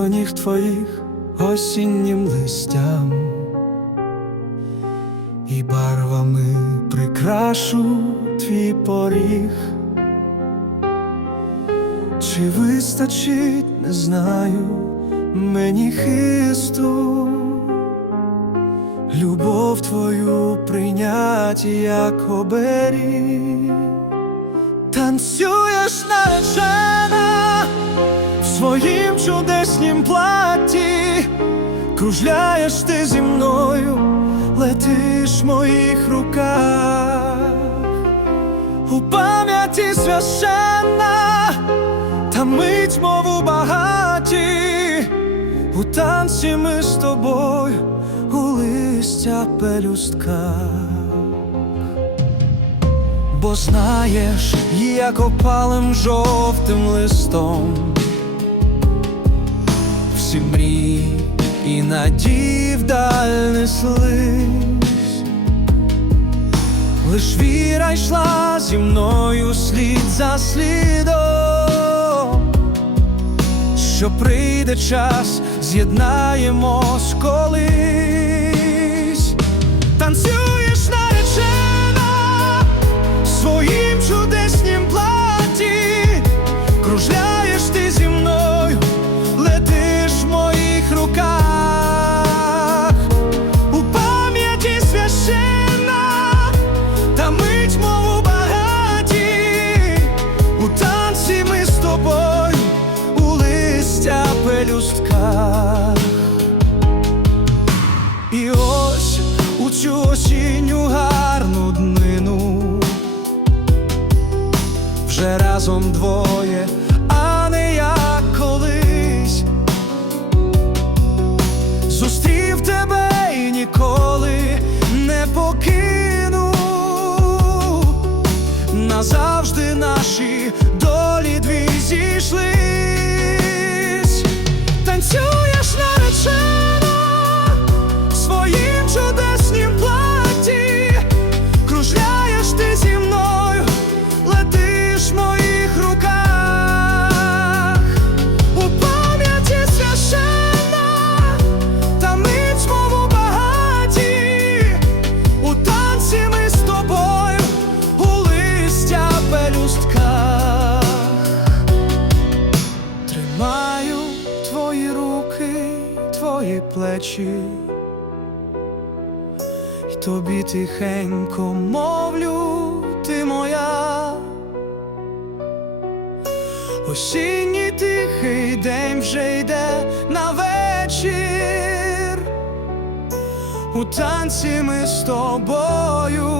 до ніг твоїх осіннім листям і барвами прикрашу твій поріг. Чи вистачить, не знаю, мені хисту, любов твою прийнять як оберіг. Танцюєш наречена в своїм чудеснім платі, кружляєш ти зі мною, летиш в моїх руках, у пам'яті священна, та мить мов у багаті, у танці ми з тобою, у листя пелюстках. Бо знаєш, як опалим жовтим листом надії вдаль неслись Лиш віра йшла зі мною слід за слідом, що прийде час, з'єднаємось колись, танцюєш пелюстках. І ось у цю осінню гарну днину вже разом двоє, а не як колись. Зустрів тебе і ніколи не покину. Назавжди наші долі дві зійшлись. Твої плечі, І тобі тихенько мовлю, ти моя. Осінній тихий день вже йде на вечір. У танці ми з тобою